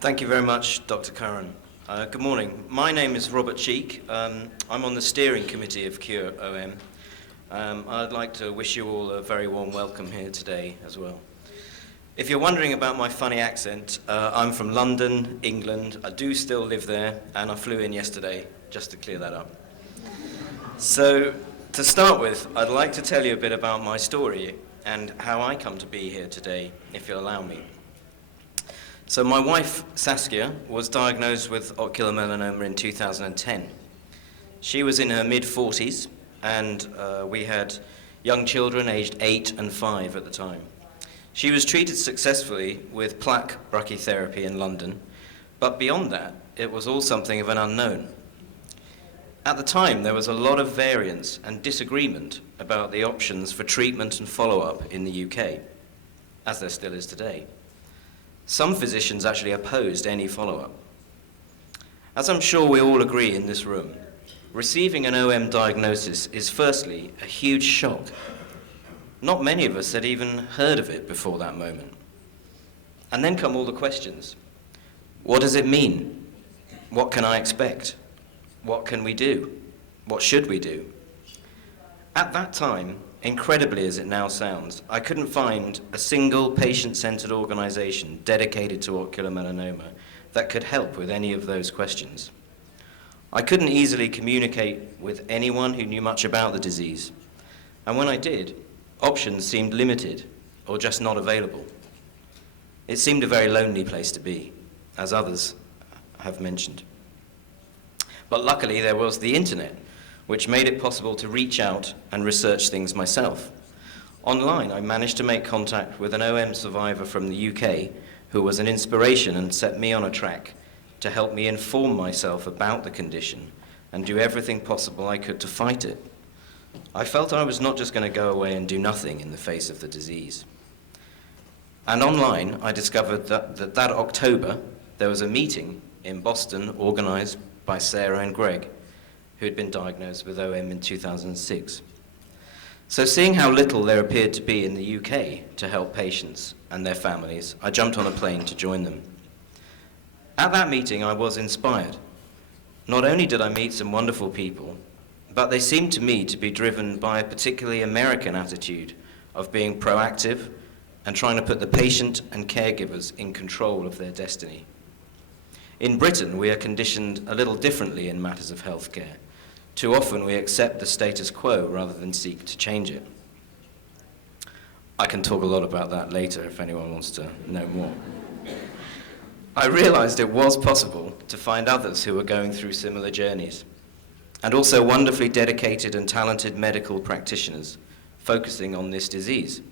Thank you very much, Dr. Curran. Good morning. My name is Robert Cheek. I'm on the steering committee of Cure OM. I'd like to wish you all a very warm welcome here today as well. If you're wondering about my funny accent, I'm from London, England. I do still live there, and I flew in yesterday, just to clear that up. So, to start with, I'd like to tell you a bit about my story and how I come to be here today, if you'll allow me. So my wife, Saskia, was diagnosed with ocular melanoma in 2010. She was in her mid-40s, and we had young children aged 8 and 5 at the time. She was treated successfully with plaque brachytherapy in London, but beyond that, it was all something of an unknown. At the time, there was a lot of variance and disagreement about the options for treatment and follow-up in the UK, as there still is today. Some physicians actually opposed any follow-up. As I'm sure we all agree in this room, receiving an OM diagnosis is firstly a huge shock. Not many of us had even heard of it before that moment. And then come all the questions. What does it mean? What can I expect? What can we do? What should we do? At that time, incredibly as it now sounds, I couldn't find a single patient-centered organization dedicated to ocular melanoma that could help with any of those questions. I couldn't easily communicate with anyone who knew much about the disease, and when I did, options seemed limited or just not available. It seemed a very lonely place to be, as others have mentioned. But luckily there was the internet, which made it possible to reach out and research things myself. Online, I managed to make contact with an OM survivor from the UK who was an inspiration and set me on a track to help me inform myself about the condition and do everything possible I could to fight it. I felt I was not just going to go away and do nothing in the face of the disease. And online, I discovered that October, there was a meeting in Boston organized by Sarah and Greg, who had been diagnosed with OM in 2006. So seeing how little there appeared to be in the UK to help patients and their families, I jumped on a plane to join them. At that meeting, I was inspired. Not only did I meet some wonderful people, but they seemed to me to be driven by a particularly American attitude of being proactive and trying to put the patient and caregivers in control of their destiny. In Britain, we are conditioned a little differently in matters of healthcare. Too often we accept the status quo rather than seek to change it. I can talk a lot about that later if anyone wants to know more. I realized it was possible to find others who were going through similar journeys, and also wonderfully dedicated and talented medical practitioners focusing on this disease.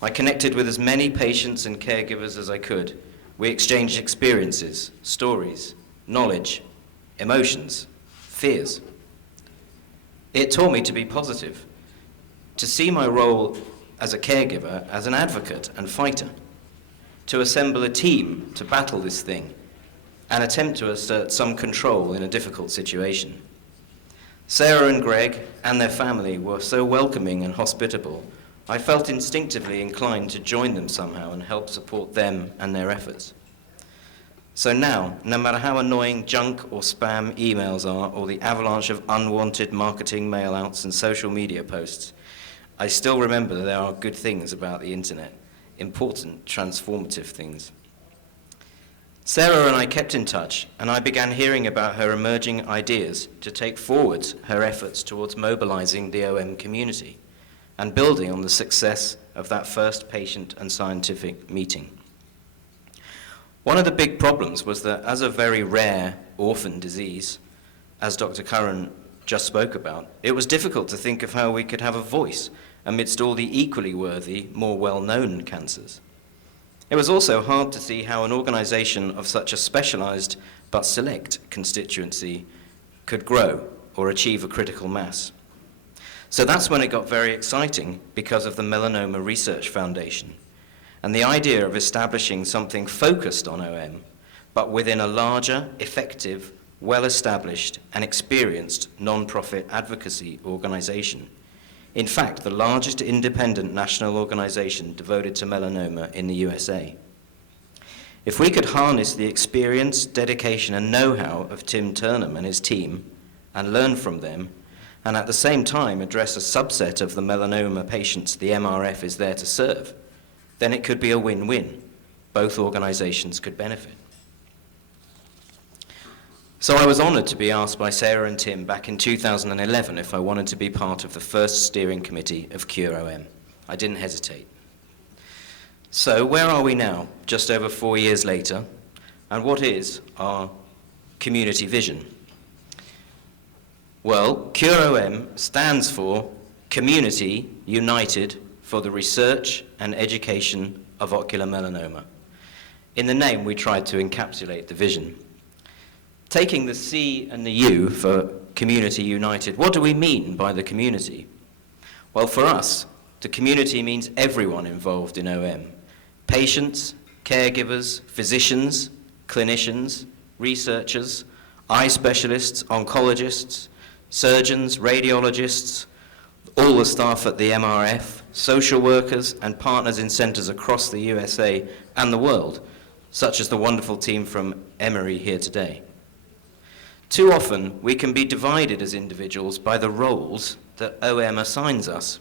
I connected with as many patients and caregivers as I could. We exchanged experiences, stories, knowledge, emotions, fears. It taught me to be positive, to see my role as a caregiver as an advocate and fighter, to assemble a team to battle this thing and attempt to assert some control in a difficult situation. Sarah and Greg and their family were so welcoming and hospitable, I felt instinctively inclined to join them somehow and help support them and their efforts. So now, no matter how annoying junk or spam emails are, or the avalanche of unwanted marketing mail-outs and social media posts, I still remember that there are good things about the internet, important, transformative things. Sarah and I kept in touch, and I began hearing about her emerging ideas to take forward her efforts towards mobilizing the OM community and building on the success of that first patient and scientific meeting. One of the big problems was that as a very rare orphan disease, as Dr. Curran just spoke about, it was difficult to think of how we could have a voice amidst all the equally worthy, more well-known cancers. It was also hard to see how an organization of such a specialized but select constituency could grow or achieve a critical mass. So that's when it got very exciting because of the Melanoma Research Foundation and the idea of establishing something focused on OM, but within a larger, effective, well-established and experienced non-profit advocacy organization. In fact, the largest independent national organization devoted to melanoma in the USA. If we could harness the experience, dedication, and know-how of Tim Turnham and his team and learn from them, and at the same time address a subset of the melanoma patients the MRF is there to serve, then it could be a win-win. Both organizations could benefit. So I was honored to be asked by Sarah and Tim back in 2011 if I wanted to be part of the first steering committee of Cure-OM. I didn't hesitate. So where are we now, just over 4 years later, and what is our community vision? Well, Cure-OM stands for Community United for the Research and Education of Ocular Melanoma. In the name, we tried to encapsulate the vision. Taking the C and the U for Community United, what do we mean by the community? Well, for us, the community means everyone involved in OM. Patients, caregivers, physicians, clinicians, researchers, eye specialists, oncologists, surgeons, radiologists, all the staff at the MRF, social workers, and partners in centers across the USA and the world, such as the wonderful team from Emory here today. Too often, we can be divided as individuals by the roles that OM assigns us.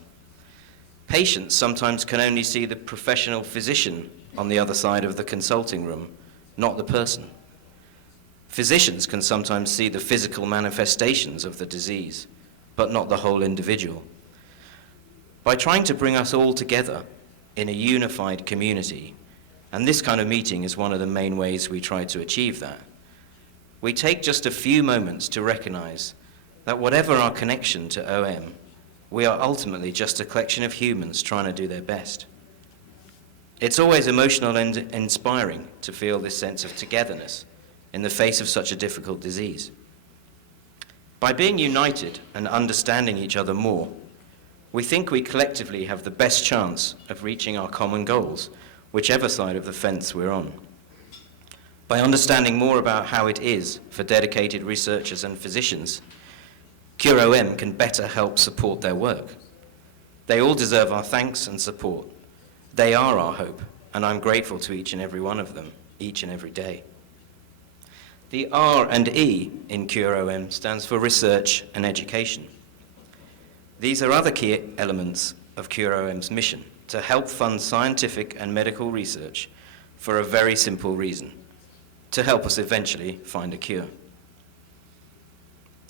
Patients sometimes can only see the professional physician on the other side of the consulting room, not the person. Physicians can sometimes see the physical manifestations of the disease, but not the whole individual. By trying to bring us all together in a unified community, and this kind of meeting is one of the main ways we try to achieve that, we take just a few moments to recognize that whatever our connection to OM, we are ultimately just a collection of humans trying to do their best. It's always emotional and inspiring to feel this sense of togetherness in the face of such a difficult disease. By being united and understanding each other more, we think we collectively have the best chance of reaching our common goals, whichever side of the fence we're on. By understanding more about how it is for dedicated researchers and physicians, Cure-OM can better help support their work. They all deserve our thanks and support. They are our hope, and I'm grateful to each and every one of them, each and every day. The R and E in Cure-OM stands for research and education. These are other key elements of Cure-OM's mission, to help fund scientific and medical research for a very simple reason, to help us eventually find a cure.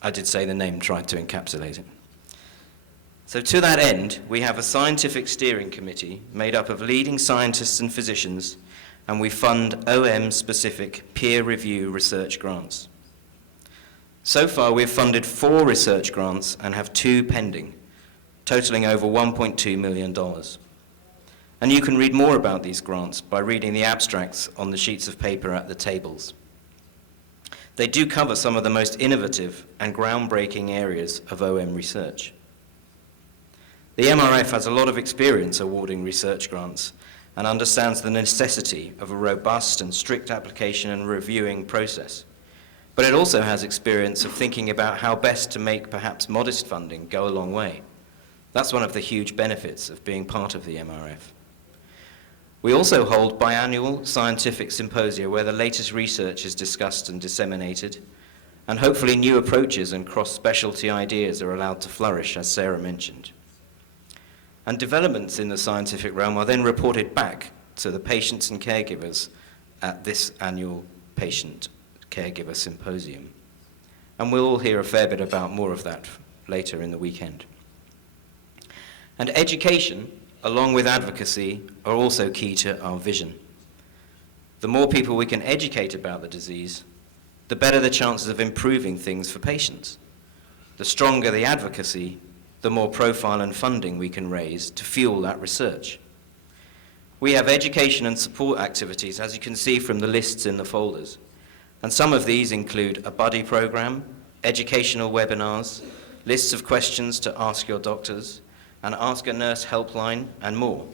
I did say the name tried to encapsulate it. So to that end, we have a scientific steering committee made up of leading scientists and physicians, and we fund OM-specific peer review research grants. So far, we've funded 4 research grants and have 2 pending, totaling over $1.2 million. And you can read more about these grants by reading the abstracts on the sheets of paper at the tables. They do cover some of the most innovative and groundbreaking areas of OM research. The MRF has a lot of experience awarding research grants and understands the necessity of a robust and strict application and reviewing process. But it also has experience of thinking about how best to make perhaps modest funding go a long way. That's one of the huge benefits of being part of the MRF. We also hold biannual scientific symposia where the latest research is discussed and disseminated, and hopefully new approaches and cross-specialty ideas are allowed to flourish, as Sarah mentioned. And developments in the scientific realm are then reported back to the patients and caregivers at this annual patient caregiver symposium. And we'll all hear a fair bit about more of that later in the weekend. And education, along with advocacy, are also key to our vision. The more people we can educate about the disease, the better the chances of improving things for patients. The stronger the advocacy, the more profile and funding we can raise to fuel that research. We have education and support activities, as you can see from the lists in the folders. And some of these include a buddy program, educational webinars, lists of questions to ask your doctors, an Ask a Nurse helpline, and more.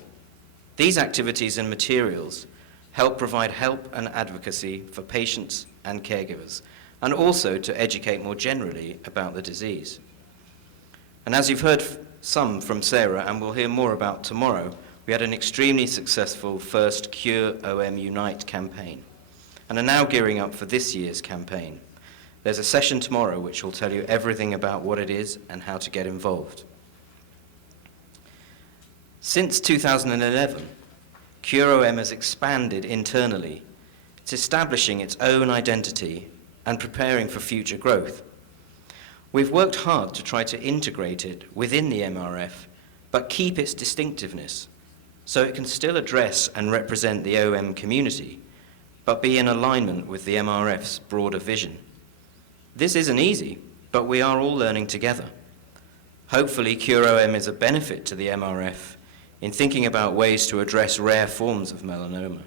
These activities and materials help provide help and advocacy for patients and caregivers, and also to educate more generally about the disease. And as you've heard some from Sarah, and we'll hear more about tomorrow, We had an extremely successful first Cure OM Unite campaign and are now gearing up for this year's campaign. There's a session tomorrow which will tell you everything about what it is and how to get involved. Since 2011, Cure OM has expanded internally. It's establishing its own identity and preparing for future growth. We've worked hard to try to integrate it within the MRF, but keep its distinctiveness, so it can still address and represent the OM community, but be in alignment with the MRF's broader vision. This isn't easy, but we are all learning together. Hopefully, Cure OM is a benefit to the MRF in thinking about ways to address rare forms of melanoma.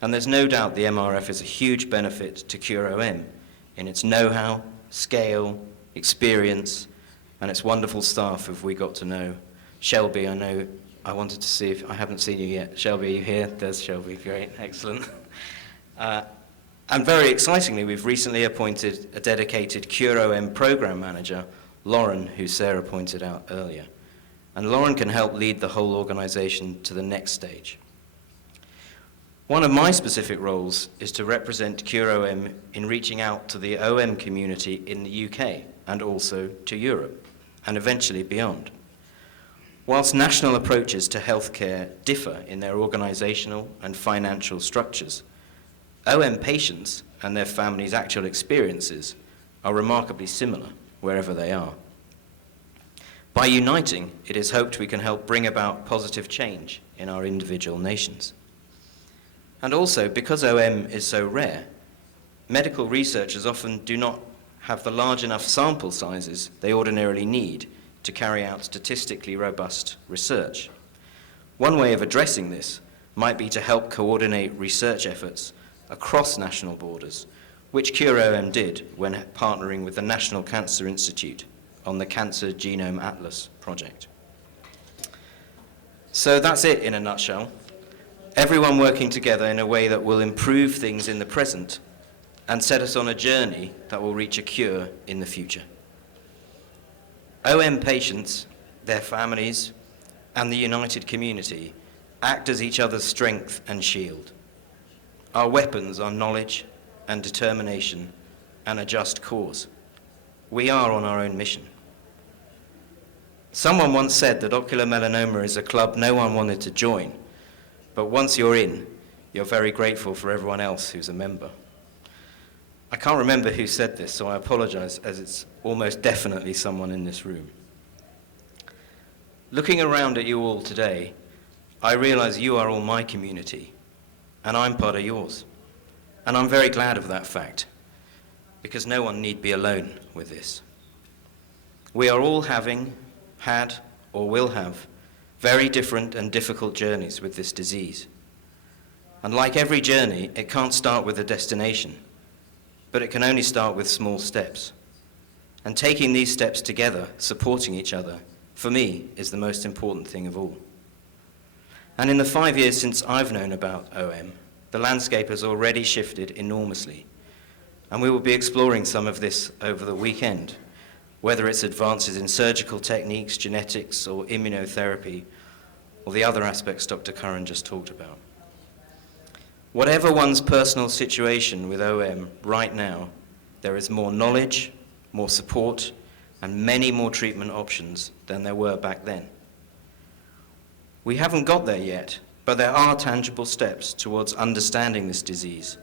And there's no doubt the MRF is a huge benefit to Cure OM in its know-how, scale, experience, and its wonderful staff who we got to know. Shelby, I know, I wanted to see if, I haven't seen you yet. Shelby, are you here? There's Shelby, great, excellent. And very excitingly, we've recently appointed a dedicated Cure OM program manager, Lauren, who Sarah pointed out earlier. And Lauren can help lead the whole organization to the next stage. One of my specific roles is to represent Cure OM in reaching out to the OM community in the UK and also to Europe, and eventually beyond. Whilst national approaches to healthcare differ in their organizational and financial structures, OM patients and their families' actual experiences are remarkably similar wherever they are. By uniting, it is hoped we can help bring about positive change in our individual nations. And also, because OM is so rare, medical researchers often do not have the large enough sample sizes they ordinarily need to carry out statistically robust research. One way of addressing this might be to help coordinate research efforts across national borders, which Cure OM did when partnering with the National Cancer Institute on the Cancer Genome Atlas project. So that's it in a nutshell. Everyone working together in a way that will improve things in the present and set us on a journey that will reach a cure in the future. OM patients, their families, and the united community act as each other's strength and shield. Our weapons are knowledge and determination and a just cause. We are on our own mission. Someone once said that ocular melanoma is a club no one wanted to join, but once you're in, you're very grateful for everyone else who's a member. I can't remember who said this, so I apologize, as it's almost definitely someone in this room. Looking around at you all today, I realize you are all my community, and I'm part of yours. And I'm very glad of that fact, because no one need be alone with this. We are all having, had, or will have very different and difficult journeys with this disease. And like every journey, it can't start with a destination, but it can only start with small steps. And taking these steps together, supporting each other, for me, is the most important thing of all. And in the 5 years since I've known about OM, the landscape has already shifted enormously. And we will be exploring some of this over the weekend, whether it's advances in surgical techniques, genetics, or immunotherapy, or the other aspects Dr. Curran just talked about. Whatever one's personal situation with OM right now, there is more knowledge, more support, and many more treatment options than there were back then. We haven't got there yet, but there are tangible steps towards understanding this disease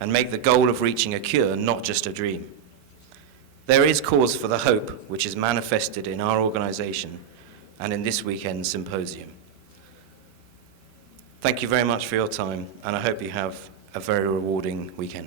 and make the goal of reaching a cure not just a dream. There is cause for the hope which is manifested in our organization and in this weekend's symposium. Thank you very much for your time, and I hope you have a very rewarding weekend.